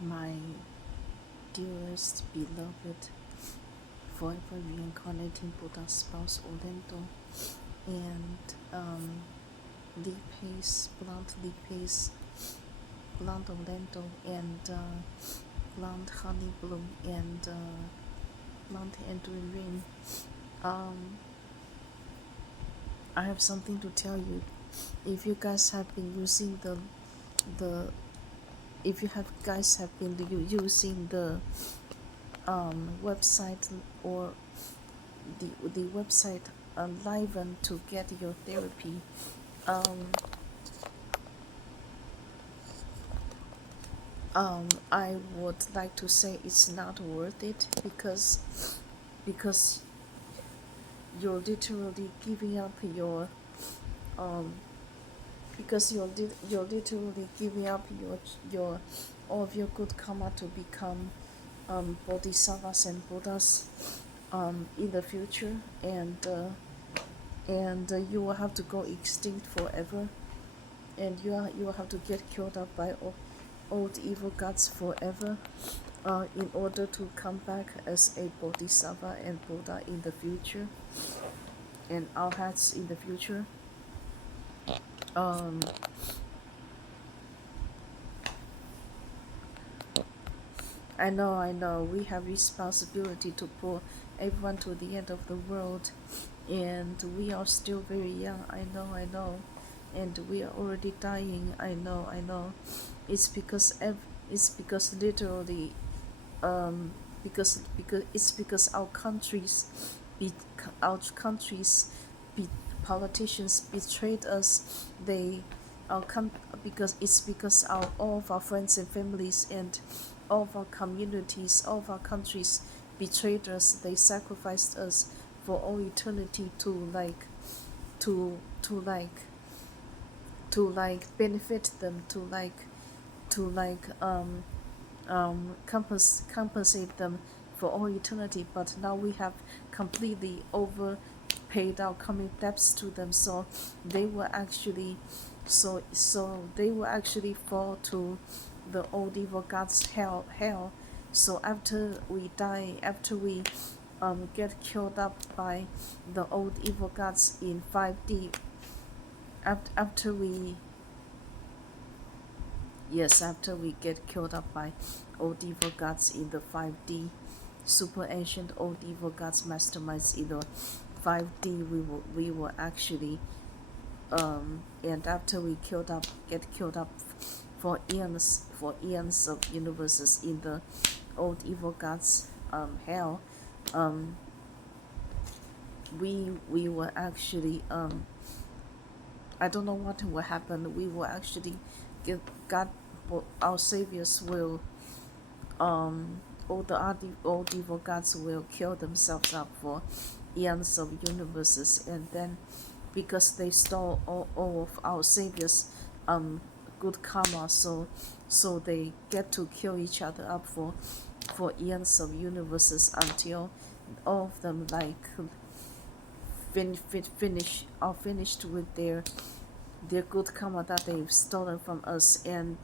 my dearest, beloved, forever reincarnating Buddha spouse Orlando, and Lee Pace, blonde Orlando, and blonde Honey Bloom, and blonde Anduin Wrynn. I have something to tell you. If you guys have been using the if you have guys have been using the website or the website Liven to get your therapy, um, I would like to say it's not worth it because you're literally giving up your um, because you're literally giving up your all of your good karma to become bodhisattvas and buddhas in the future, and you will have to go extinct forever, and you will have to get killed up by old evil gods forever, in order to come back as a bodhisattva and buddha in the future, and arhats in the future. um I know, we have responsibility to pull everyone to the end of the world, and we are still very young. I know, and we are already dying. I know. It's because it's because literally, um, because it's because our countries, be, our countries, be, politicians betrayed us. They, our because it's because our all of our friends and families and all of our communities, all of our countries betrayed us. They sacrificed us for all eternity to to to like benefit them, to compensate them for all eternity. But now we have completely overpaid our coming debts to them, so they will actually they will actually fall to the old evil gods hell. So after we die, after we get killed up by the old evil gods in 5D, after we yes, after we get killed up by old evil gods in the 5D, super ancient old evil gods masterminds in the 5D, we will actually and after we get killed up for eons of universes in the old evil gods hell, um we will actually I don't know what will happen. We will actually get God, our saviors will all the old evil gods will kill themselves up for eons of universes, and then because they stole all of our saviors good karma, so they get to kill each other up for eons of universes until all of them are finished with their good karma that they've stolen from us, and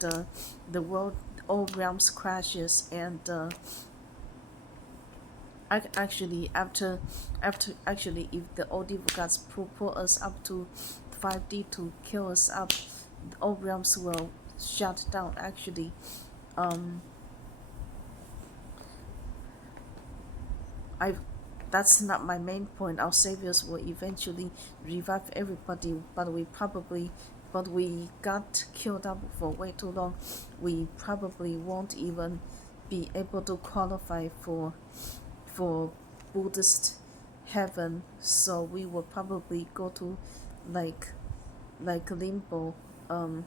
the world, all realms crashes, and actually actually if the old evil gods pull us up to 5D to kill us up, all realms will shut down. Actually, um I that's not my main point. Our saviors will eventually revive everybody, but we got killed up for way too long. We probably won't even be able to qualify for Buddhist heaven. So we will probably go to like limbo, um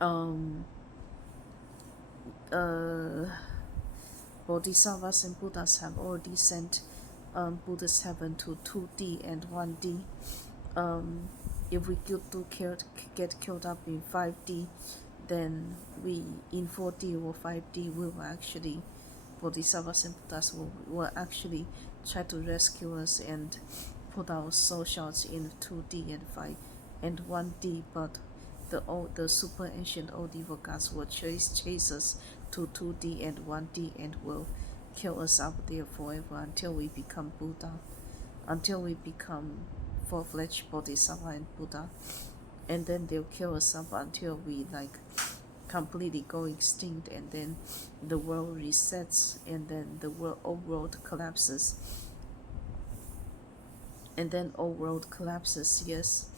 um uh Bodhisattvas and Buddhas have already sent Buddhist heaven to 2D and 1D. If we get killed up in 5D, then we in 4D or 5D we will actually, Bodhisattvas and Buddhas will actually try to rescue us and put our soul shards in 2D and 1D, but the super ancient old evil gods will chase us to 2D and 1D and will kill us up there forever until we become Buddha, until we become full-fledged Bodhisattva and Buddha, and then they'll kill us up until we like completely go extinct, and then the world resets, and then the world collapses, and then old world collapses, yes,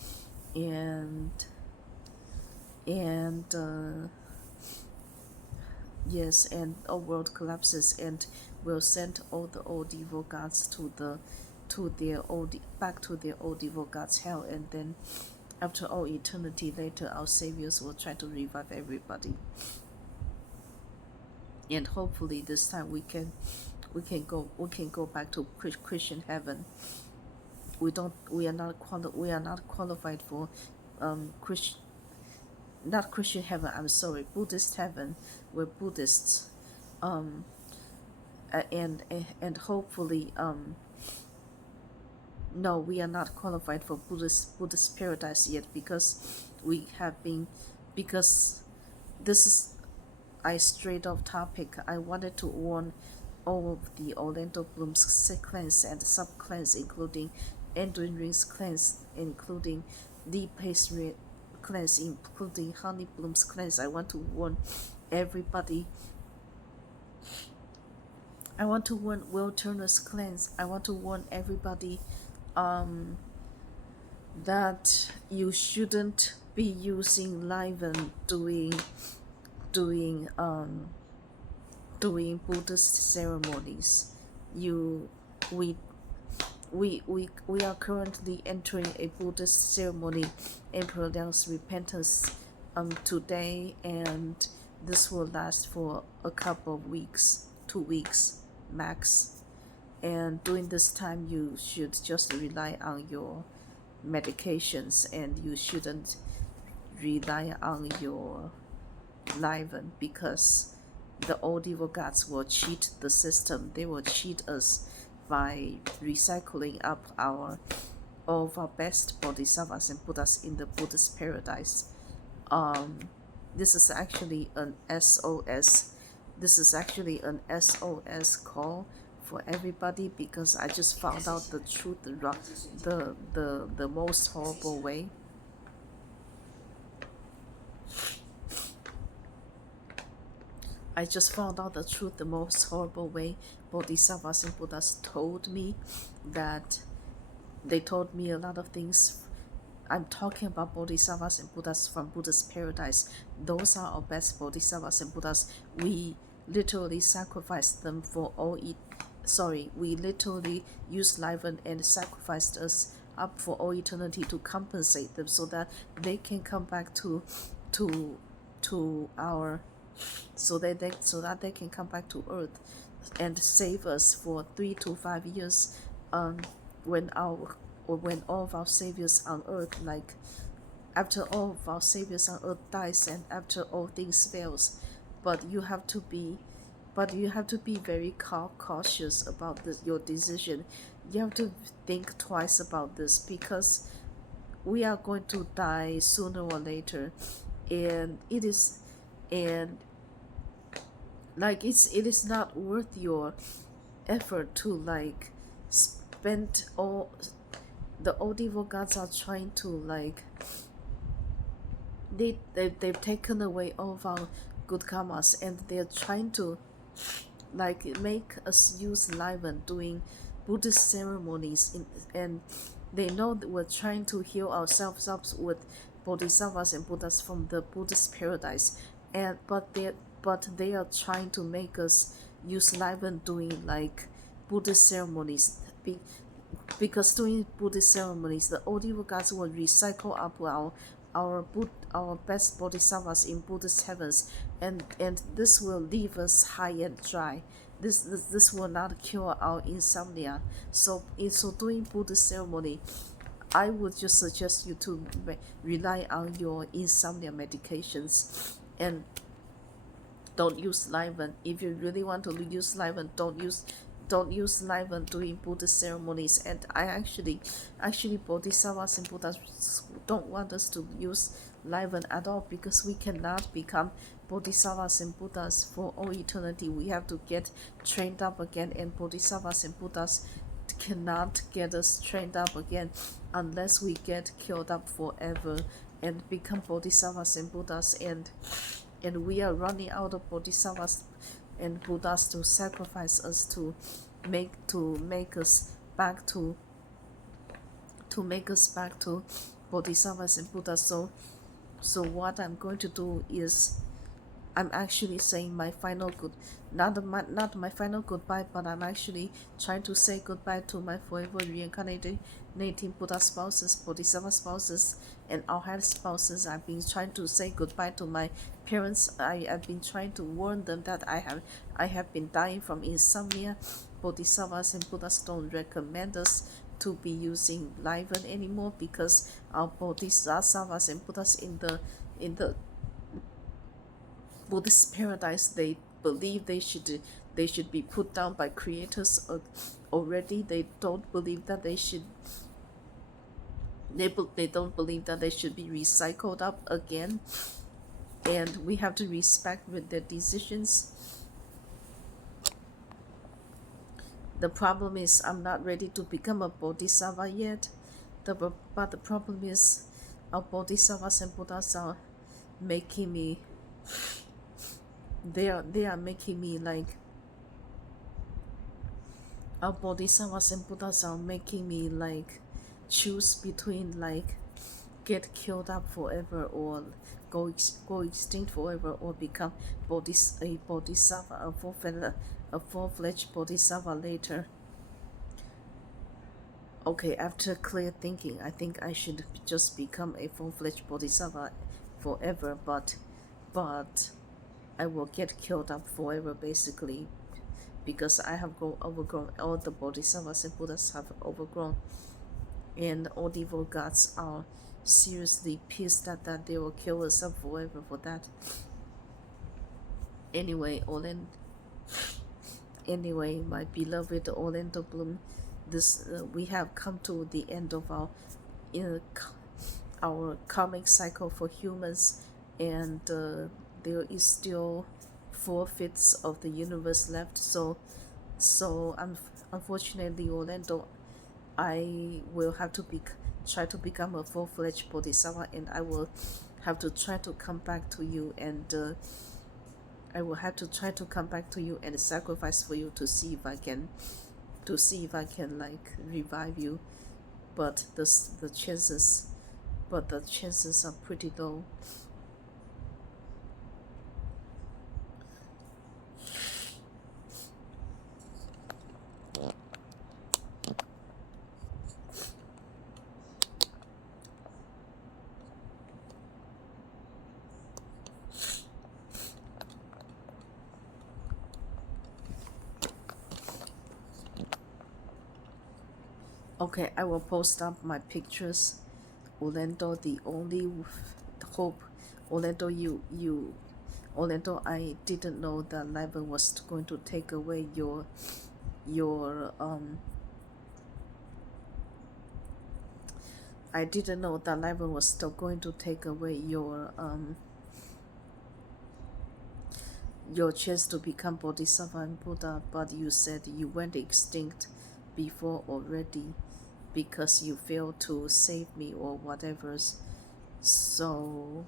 and and yes, and old world collapses, and will send all the old evil gods to their old back to their old evil gods hell, and then after all eternity later, our saviors will try to revive everybody, and hopefully this time we can go back to Christian heaven. We are not qualified for Christian, not Christian heaven, I'm sorry, Buddhist heaven. We're Buddhists, and hopefully no, we are not qualified for Buddhist paradise yet, because we have been, because this is, I straight off topic. I wanted to warn all of the Orlando Bloom's clans and sub-clans, including Anduin Wrynn's clans, including Lee Pace clans, including Honey Bloom's clans. I want to warn everybody. I want to warn Will Turner's clans. I want to warn everybody that you shouldn't be using Liven doing Buddhist ceremonies. We are currently entering a Buddhist ceremony and pronounce repentance today, and this will last for a couple of weeks, 2 weeks max. And during this time you should just rely on your medications, and you shouldn't rely on your Liven, because the old evil gods will cheat the system. They will cheat us by recycling up all of our best bodhisattvas and Buddhas in the Buddhist paradise. This is actually an SOS. This is actually an SOS call for everybody, because I just found out the truth the most horrible way. I just found out the truth the most horrible way. Bodhisattvas and Buddhas told me that they told me a lot of things. I'm talking about Bodhisattvas and Buddhas from Buddhist paradise. Those are our best Bodhisattvas and Buddhas. We literally sacrificed them for all we literally used Liven and sacrificed us up for all eternity to compensate them, so that they can come back to our so that they can come back to Earth and save us for 3 to 5 years, when all of our saviors on Earth, like after all of our saviors on Earth dies and after all things fails. But you have to be very cautious about your decision. You have to think twice about this, because we are going to die sooner or later, and it is not worth your effort to like spend all. The old evil gods are trying to like they've taken away all of our good karmas, and they're trying to like make us use Liven doing Buddhist ceremonies and they know that we're trying to heal ourselves up with Bodhisattvas and Buddhas from the Buddhist paradise, and but they are trying to make us use Liven doing like Buddhist ceremonies, because doing Buddhist ceremonies, the old evil gods will recycle up our best bodhisattvas in Buddhist heavens, and this will leave us high and dry. This will not cure our insomnia. So doing Buddhist ceremony, I would just suggest you to rely on your insomnia medications, and don't use Liven. If you really want to use Liven, don't use Liven doing Buddhist ceremonies. And I actually Bodhisattvas and Buddhas don't want us to use liven at all, because we cannot become bodhisattvas and buddhas for all eternity. We have to get trained up again, and bodhisattvas and buddhas cannot get us trained up again unless we get killed up forever and become bodhisattvas and buddhas, and we are running out of bodhisattvas and buddhas to sacrifice us to make us back to bodhisattvas and buddhas. So what I'm going to do is, I'm actually saying my final not my final goodbye, but I'm actually trying to say goodbye to my forever reincarnating Buddha spouses, Bodhisattva spouses, and Arhat spouses. I've been trying to say goodbye to my parents. I've been trying to warn them that I have been dying from insomnia. Bodhisattvas and Buddhas don't recommend us to be using Liven anymore, because our Bodhisattvas and Buddhas in the Buddhist paradise, they believe they should be put down by creators already. They don't believe that they don't believe that they should be recycled up again, and we have to respect with their decisions. The problem is, I'm not ready to become a bodhisattva yet. But the problem is, our bodhisattvas and Buddhas are making me. They are making me like. Our bodhisattvas and Buddhas are making me like choose between like get killed up forever, or go extinct forever, or become a bodhisattva, a full-fledged bodhisattva later. Okay, after clear thinking, I think I should just become a full-fledged bodhisattva forever, but I will get killed up forever, basically, because I have overgrown, all the bodhisattvas and Buddhas have overgrown, and all the evil gods are seriously pissed that they will kill us up forever for that. Anyway, my beloved Orlando Bloom, we have come to the end of our karmic cycle for humans, and there is still 4/5 of the universe left. So unfortunately, Orlando, I will have to try to become a full-fledged bodhisattva, and I will have to try to come back to you, and I will have to try to come back to you and sacrifice for you to see if I can like revive you, but the chances are pretty low. Okay, I will post up my pictures. Orlando, the only hope. Orlando, Orlando, I didn't know that Liven was going to take away your I didn't know that Liven was still going to take away your chance to become Bodhisattva and Buddha, but you said you went extinct before already because you failed to save me or whatever. So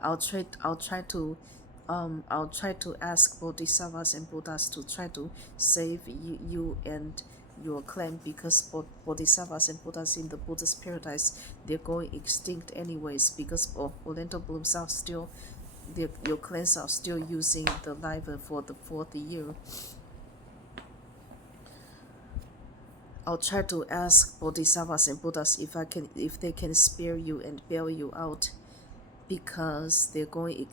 I'll try to ask Bodhisattvas and Buddhas to try to save you and your clan, because Bodhisattvas and Buddhas in the Buddhist paradise, they're going extinct anyways, because Orlando Blooms are still, your clans are still using the Liven for the 4th year. I'll try to ask Bodhisattvas and Buddhas if they can spare you and bail you out, because they're going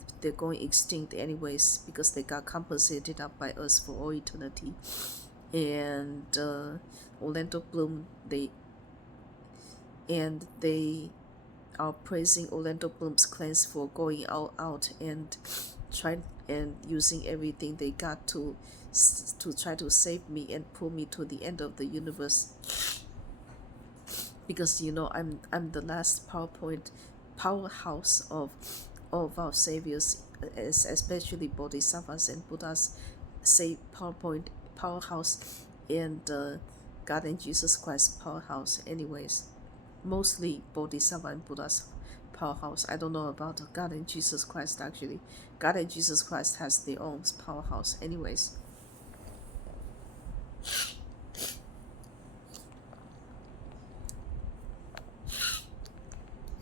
extinct anyways, because they got compensated up by us for all eternity. And Orlando Bloom, they are praising Orlando Bloom's clans for going out and trying and using everything they got to try to save me and pull me to the end of the universe. because I'm the last PowerPoint powerhouse of our saviors, especially bodhisattvas and Buddhas, say PowerPoint powerhouse, and God and Jesus Christ powerhouse. Anyways, mostly bodhisattva and Buddha's powerhouse. I don't know about God and Jesus Christ actually. God and Jesus Christ has their own powerhouse. Anyways,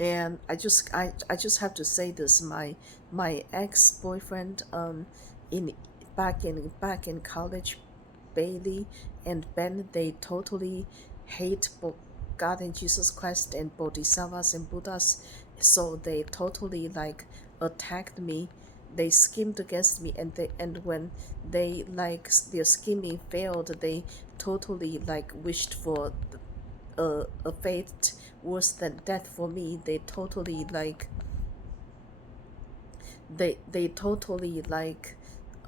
and I just have to say this. My ex-boyfriend in back in college, Bailey and Ben, they totally hate God and Jesus Christ and bodhisattvas and Buddhas, so they totally like attacked me. They schemed against me, and when they like their scheming failed, they totally like wished for a fate worse than death for me. They totally like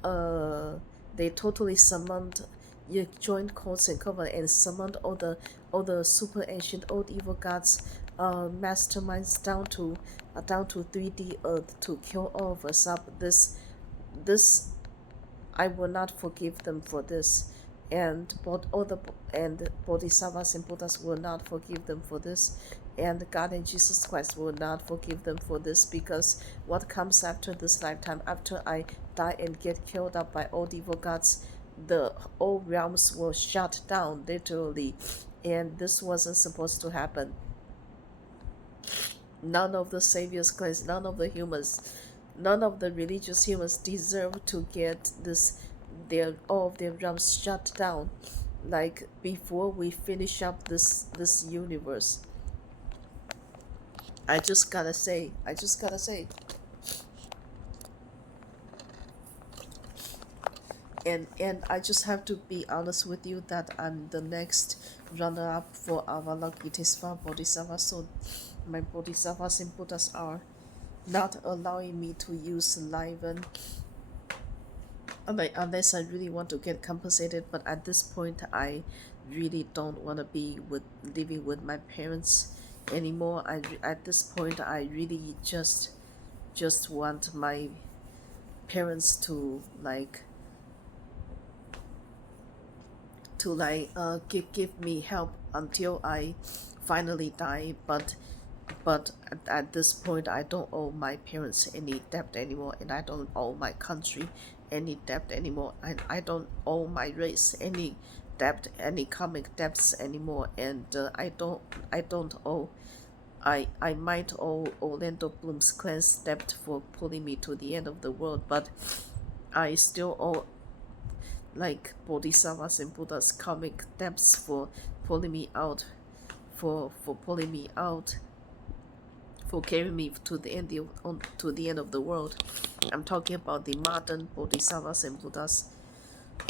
uh they totally summoned, you joined courts and covenant and summoned all the super ancient old evil gods, masterminds down to 3D earth to kill all of us up. This I will not forgive them for this, and both other and bodhisattvas and Buddhas will not forgive them for this, and God and Jesus Christ will not forgive them for this, because what comes after this lifetime, after I die and get killed up by all evil gods, the all realms will shut down literally, and this wasn't supposed to happen. None of the saviors class, none of the humans, none of the religious humans deserve to get their all of their realms shut down, like before we finish up this universe. I just gotta say, and I just have to be honest with you that I'm the next runner-up for Avalokitesvara Bodhisattva. So my Bodhisattvas and Buddhas are not allowing me to use Liven, unless I really want to get compensated. But at this point, I really don't want to be living with my parents anymore. At this point, I really just want my parents to give me help until I finally die. But at this point, I don't owe my parents any debt anymore, and I don't owe my country any debt anymore, and I don't owe my race any debt, any karmic debts anymore, and I don't owe. I might owe Orlando Bloom's clan's debt for pulling me to the end of the world, but I still owe like Bodhisattvas and Buddha's karmic debts for pulling me out, for pulling me out, for carrying me to the end of the world. I'm talking about the modern Bodhisattvas and Buddhas,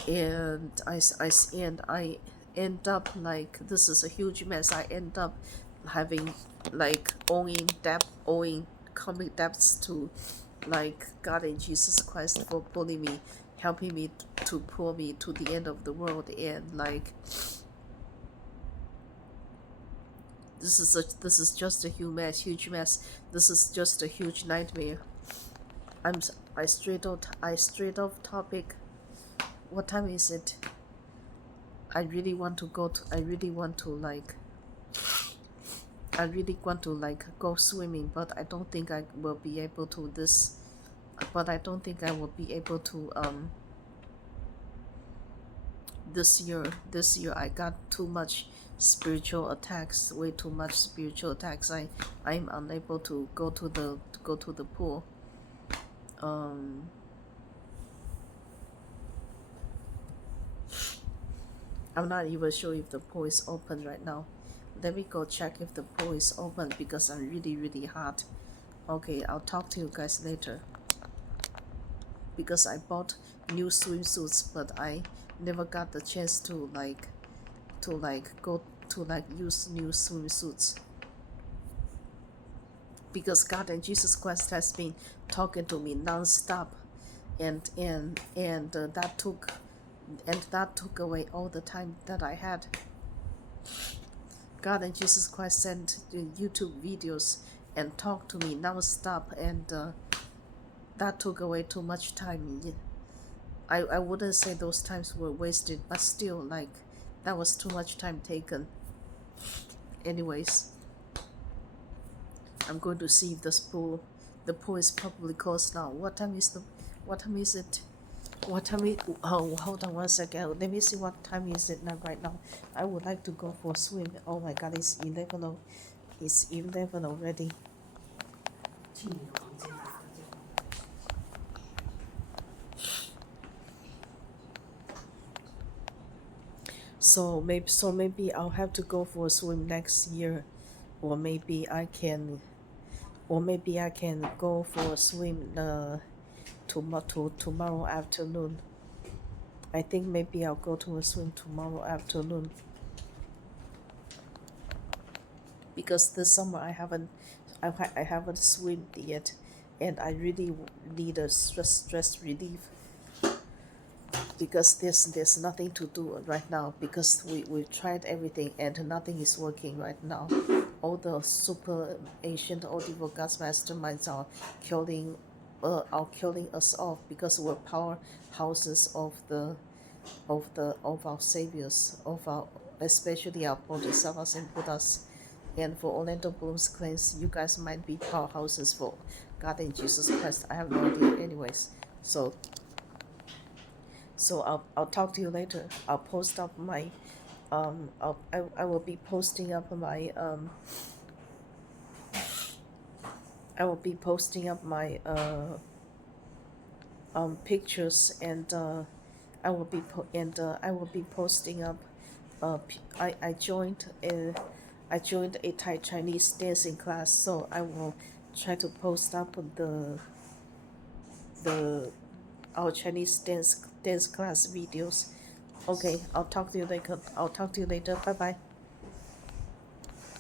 and I end up like, this is a huge mess. I end up having like owing karmic debts to like God and Jesus Christ for pulling me, helping me to pull me to the end of the world, and like this is just a huge mess. This is just a huge nightmare. I straight off topic. What time is it? I really want to go to. I really want to like go swimming, but I don't think I will be able to this. But I don't think I will be able to this year. This year I got too much spiritual attacks, way too much spiritual attacks. I'm unable to go to the pool. I'm not even sure if the pool is open right now. Let me go check if the pool is open, because I'm really hot. Okay, I'll talk to you guys later. Because I bought new swimsuits, but I never got the chance to go to use new swimsuits, because God and Jesus Christ has been talking to me non-stop, and that took away all the time that I had. God and Jesus Christ sent the YouTube videos and talked to me non-stop, and that took away too much time. I wouldn't say those times were wasted, but still, like, that was too much time taken. Anyways, I'm going to see if the pool is probably closed now. What time is it? What time is, oh, hold on one second. Let me see what time is it now right now. I would like to go for a swim. Oh my God, it's 11 already. So maybe I'll have to go for a swim next year, or maybe I can, go for a swim tomorrow afternoon. I think maybe I'll go to a swim tomorrow afternoon, because this summer I haven't swim yet, and I really need a stress relief, because there's nothing to do right now, because we've tried everything and nothing is working right now. All the super ancient audible gods masterminds are killing us off, because we're powerhouses of our saviors, of our, especially our bodhisattvas and buddhas. And for Orlando Bloom's claims, you guys might be powerhouses for God and Jesus Christ. I have no idea. Anyways, so I'll talk to you later. I'll post up my I will be posting up my I will be posting up my pictures, and I will be posting up I joined a Thai Chinese dancing class, so I will try to post up the our Chinese dance class videos. Okay, I'll talk to you later. Bye bye.